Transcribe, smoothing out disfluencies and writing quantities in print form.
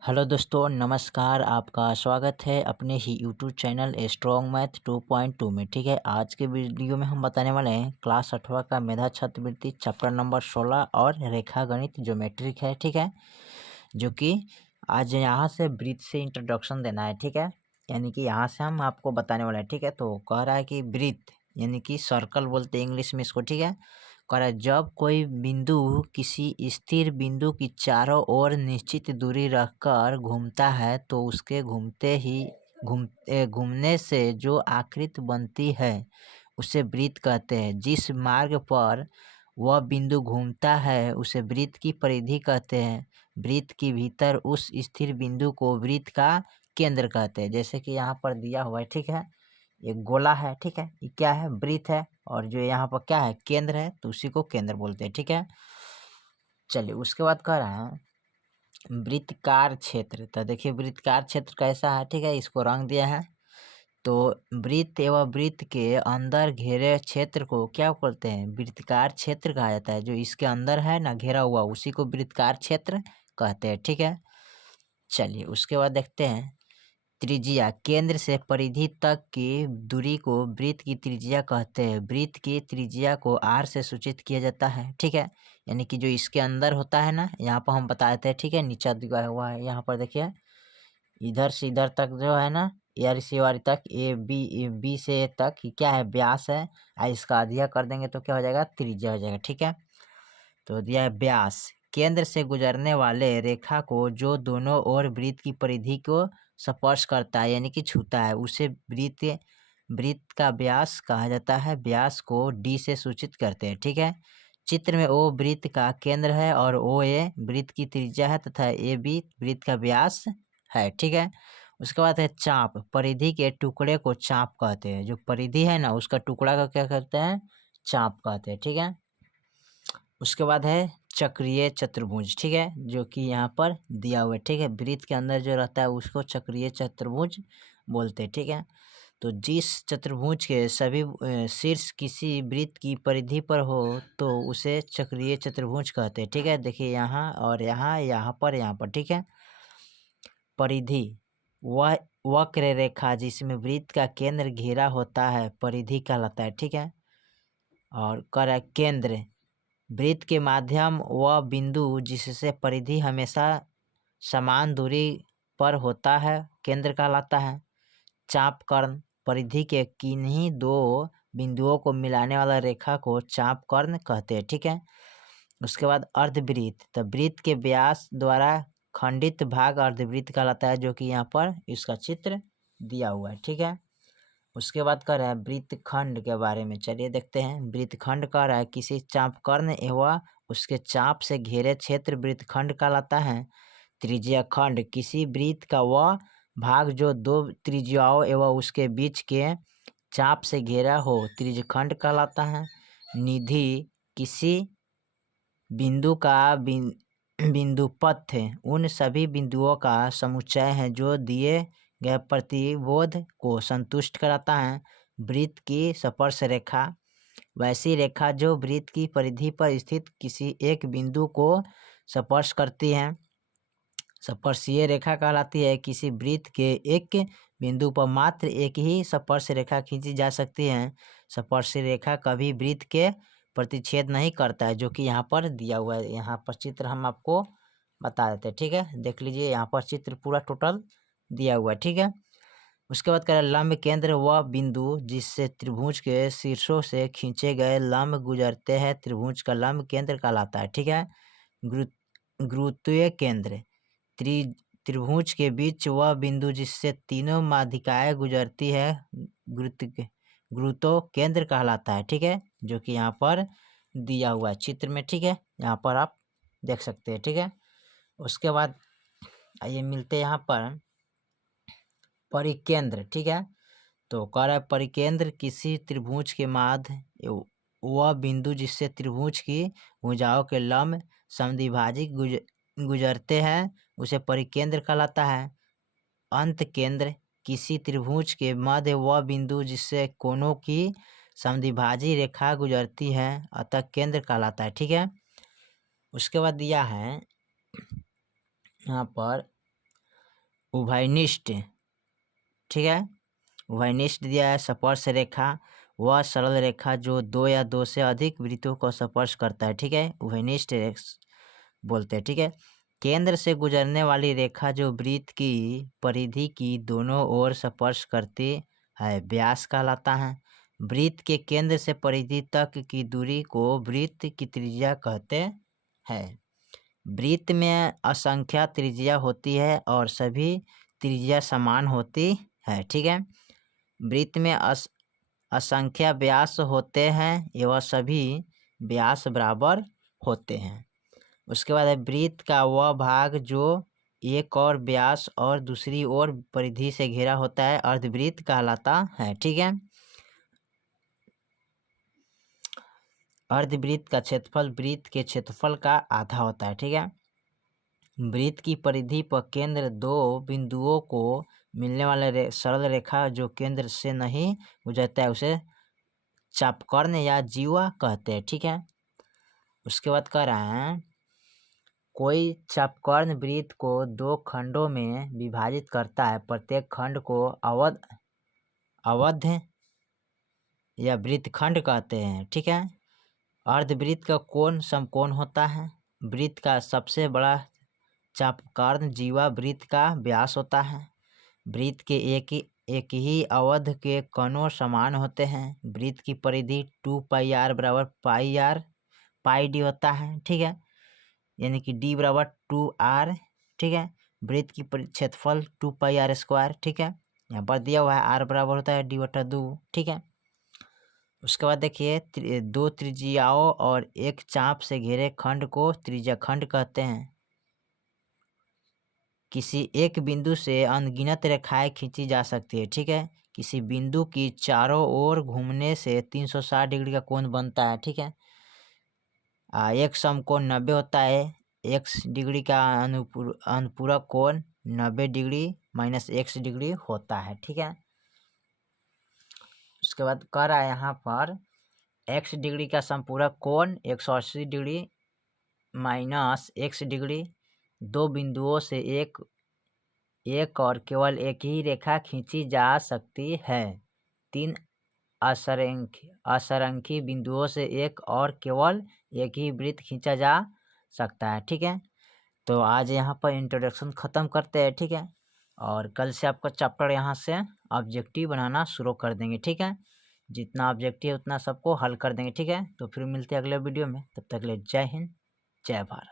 Hello दोस्तों, नमस्कार। आपका स्वागत है अपने ही यूट्यूब चैनल स्ट्रॉन्ग मैथ 2.2 में। ठीक है, आज के वीडियो में हम बताने वाले हैं क्लास 8वां का मेधा छात्रवृत्ति चैप्टर नंबर 16 और रेखा गणित ज्योमेट्रिक है। ठीक है, जो कि आज यहाँ से ब्रीथ से इंट्रोडक्शन देना है। ठीक है, यानी कि यहाँ से हम आपको बताने वाले हैं। ठीक है, तो कह रहा है कि ब्रीथ यानी कि सर्कल बोलते हैं इंग्लिश में इसको। ठीक है, कह रहा है जब कोई बिंदु किसी स्थिर बिंदु की चारों ओर निश्चित दूरी रखकर घूमता है तो उसके घूमने से जो आकृति बनती है उसे वृत्त कहते हैं। जिस मार्ग पर वह बिंदु घूमता है उसे वृत्त की परिधि कहते हैं। वृत्त के भीतर उस स्थिर बिंदु को वृत्त का केंद्र कहते हैं। जैसे कि यहाँ पर दिया हुआ है। ठीक है, एक गोला है। ठीक है, ये क्या है? वृत्त है। और जो यहाँ पर क्या है? केंद्र है, तो उसी को केंद्र बोलते हैं। ठीक है, चलिए उसके बाद कह रहा है वृत्तकार क्षेत्र। तो देखिए वृत्तकार क्षेत्र कैसा है। ठीक है, इसको रंग दिया है। तो वृत्त एवं वृत्त के अंदर घेरे क्षेत्र को क्या बोलते हैं? वृत्तकार क्षेत्र कहा जाता है। जो इसके अंदर है ना घेरा हुआ, उसी को वृत्तकार क्षेत्र कहते हैं। ठीक है, चलिए उसके बाद देखते हैं त्रिज्या। केंद्र से परिधि तक की दूरी को वृत्त की त्रिज्या कहते हैं। वृत्त की त्रिज्या को r से सूचित किया जाता है। ठीक है, यानी कि जो इसके अंदर होता है ना, यहाँ पर हम बता देते हैं। ठीक है, नीचा दिया हुआ है यहाँ पर देखिए, इधर से इधर तक जो है ना, यार से वारी तक बी से ए तक ये क्या है? व्यास है। इसका आधिया कर देंगे तो क्या हो जाएगा? त्रिज्या हो जाएगा। ठीक है, तो दिया है व्यास। केंद्र से गुजरने वाले रेखा को जो दोनों ओर वृत्त की परिधि को स्पर्श करता है यानी कि छूता है उसे वृत्त का व्यास कहा जाता है। व्यास को डी से सूचित करते हैं। ठीक है, चित्र में ओ वृत्त का केंद्र है और ओ ए वृत्त की त्रिज्या है तथा ए बी वृत्त का व्यास है। ठीक है, उसके बाद है चाप। परिधि के टुकड़े को चाप कहते हैं। जो परिधि है ना, उसका टुकड़ा का क्या कहते हैं? चाप कहते हैं। ठीक है, उसके बाद है चक्रीय चतुर्भुज। ठीक है, जो कि यहाँ पर दिया हुआ है। ठीक है, वृत्त के अंदर जो रहता है उसको चक्रीय चतुर्भुज बोलते हैं। ठीक है, तो जिस चतुर्भुज के सभी शीर्ष किसी वृत्त की परिधि पर हो तो उसे चक्रीय चतुर्भुज कहते हैं। ठीक है, देखिए यहाँ और यहाँ, यहाँ पर। ठीक है, परिधि वह वक्र रेखा जिसमें वृत्त का केंद्र घेरा होता है परिधि कहलाता है। ठीक है, और कर केंद्र वृत्त के माध्यम वह बिंदु जिससे परिधि हमेशा समान दूरी पर होता है केंद्र कहलाता है। चाप कर्ण परिधि के किन्हीं दो बिंदुओं को मिलाने वाला रेखा को चाप कर्ण कहते हैं। ठीक है, उसके बाद अर्धवृत्त। तो वृत्त के व्यास द्वारा खंडित भाग अर्धवृत्त कहलाता है, जो कि यहाँ पर इसका चित्र दिया हुआ है। ठीक है, उसके बाद कह रहा है वृत्तखंड के बारे में। चलिए देखते हैं। वृत्तखंड कह रहा है किसी चापकर्ण एवं उसके चाप से घेरे क्षेत्र वृत्तखंड कहलाता है। त्रिज्याखंड किसी वृत्त का वह भाग जो दो त्रिज्याओं एवं उसके बीच के चाप से घेरा हो त्रिज्यखंड कहलाता है। निधि किसी बिंदु का बिंदुपथ उन सभी बिंदुओं का समुच्चय है जो दिए गए प्रतिबोध को संतुष्ट कराता है। वृत्त की स्पर्श रेखा वैसी रेखा जो वृत्त की परिधि पर स्थित किसी एक बिंदु को स्पर्श करती है। स्पर्शीय रेखा कहलाती है। किसी वृत्त के एक बिंदु पर मात्र एक ही स्पर्श रेखा खींची जा सकती है। स्पर्शीय रेखा कभी वृत्त के प्रतिच्छेद नहीं करता है, जो कि यहाँ पर दिया हुआ है। यहाँ पर चित्र हम आपको बता देते हैं। ठीक है, देख लीजिए यहाँ पर चित्र पूरा टोटल दिया हुआ है। ठीक है, उसके बाद कह रहा है लंब केंद्र वह बिंदु जिससे त्रिभुज के शीर्षों से खींचे गए लंब गुजरते हैं त्रिभुज का लंब केंद्र कहलाता है। ठीक है, गुरुत्वीय केंद्र त्रिभुज के बीच वह बिंदु जिससे तीनों माध्यिकाएं गुजरती है गुरुत्व केंद्र कहलाता है। ठीक है, जो कि यहाँ पर दिया हुआ है चित्र में। ठीक है, यहाँ पर आप देख सकते हैं। ठीक है, उसके बाद आइए मिलते हैं यहाँ पर परिकेंद्र। ठीक है, तो कह रहा है परिकेंद्र किसी त्रिभुज के माध्य वह बिंदु जिससे त्रिभुज की भुजाओं के लंब समद्विभाजक गुजरते हैं उसे परिकेंद्र कहलाता है। अंत केंद्र किसी त्रिभुज के मध्य वह बिंदु जिससे कोनों की समद्विभाजी रेखा गुजरती है अतः केंद्र कहलाता है। ठीक है, उसके बाद दिया है यहाँ पर उभयनिष्ठ, ठीक है, उभयनिष्ठ दिया है। स्पर्श रेखा वह सरल रेखा जो दो या दो से अधिक वृत्तों को स्पर्श करता है, ठीक है, उभयनिष्ठ बोलते हैं, ठीक है। केंद्र से गुजरने वाली रेखा जो वृत्त की परिधि की दोनों ओर स्पर्श करती है व्यास कहलाता है। वृत्त के केंद्र से परिधि तक की दूरी को वृत्त की त्रिज्या कहते हैं। वृत्त में असंख्य त्रिज्या होती है और सभी त्रिज्या समान होती है, ठीक है। वृत्त में असंख्य व्यास होते हैं एवं सभी व्यास बराबर होते हैं। उसके बाद है वृत्त का वह भाग जो एक और व्यास और दूसरी ओर परिधि से घिरा होता है अर्धवृत्त कहलाता है, ठीक है। अर्धवृत्त का क्षेत्रफल वृत्त के क्षेत्रफल का आधा होता है, ठीक है। वृत्त की परिधि पर केंद्र दो बिंदुओं को मिलने वाले सरल रेखा जो केंद्र से नहीं गुजरता है उसे चापकर्ण या जीवा कहते हैं, ठीक है। उसके बाद कह रहे हैं कोई चापकर्ण वृत्त को दो खंडों में विभाजित करता है, प्रत्येक खंड को अवध या वृत्तखंड कहते हैं, ठीक है। अर्धवृत्त का कोण समकोण होता है। वृत्त का सबसे बड़ा चापकर्ण जीवा वृत्त का व्यास होता है। वृत्त के एक ही अवध के कोणों समान होते हैं। वृत्त की परिधि 2πr बराबर पाई डी होता है, ठीक है, यानी कि d बराबर 2r, ठीक है। वृत्त की क्षेत्रफल 2πr², ठीक है, यहाँ पर दिया हुआ है r बराबर होता है d/2, ठीक है। उसके बाद देखिए दो त्रिज्याओं और एक चाप से घिरे खंड को त्रिज्याखंड कहते हैं। किसी एक बिंदु से अनगिनत रेखाएं खींची जा सकती है, ठीक है। किसी बिंदु की चारों ओर घूमने से 360 डिग्री का कोण बनता है, ठीक है। एक समकोण 90 होता है। x डिग्री का अनुपूरक कोण 90 डिग्री माइनस x डिग्री होता है, ठीक है। उसके बाद कह रहा है यहाँ पर x डिग्री का संपूरक कोण 180 डिग्री माइनस x डिग्री दो बिंदुओं से एक और केवल एक ही रेखा खींची जा सकती है। तीन असंख्य बिंदुओं से एक और केवल एक ही वृत्त खींचा जा सकता है, ठीक है। तो आज यहाँ पर इंट्रोडक्शन ख़त्म करते हैं, ठीक है, और कल से आपका चैप्टर यहाँ से ऑब्जेक्टिव बनाना शुरू कर देंगे, ठीक है। जितना ऑब्जेक्टिव है उतना सबको हल कर देंगे, ठीक है। तो फिर मिलते हैं अगले वीडियो में, तब तक के लिए जय हिंद जय भारत।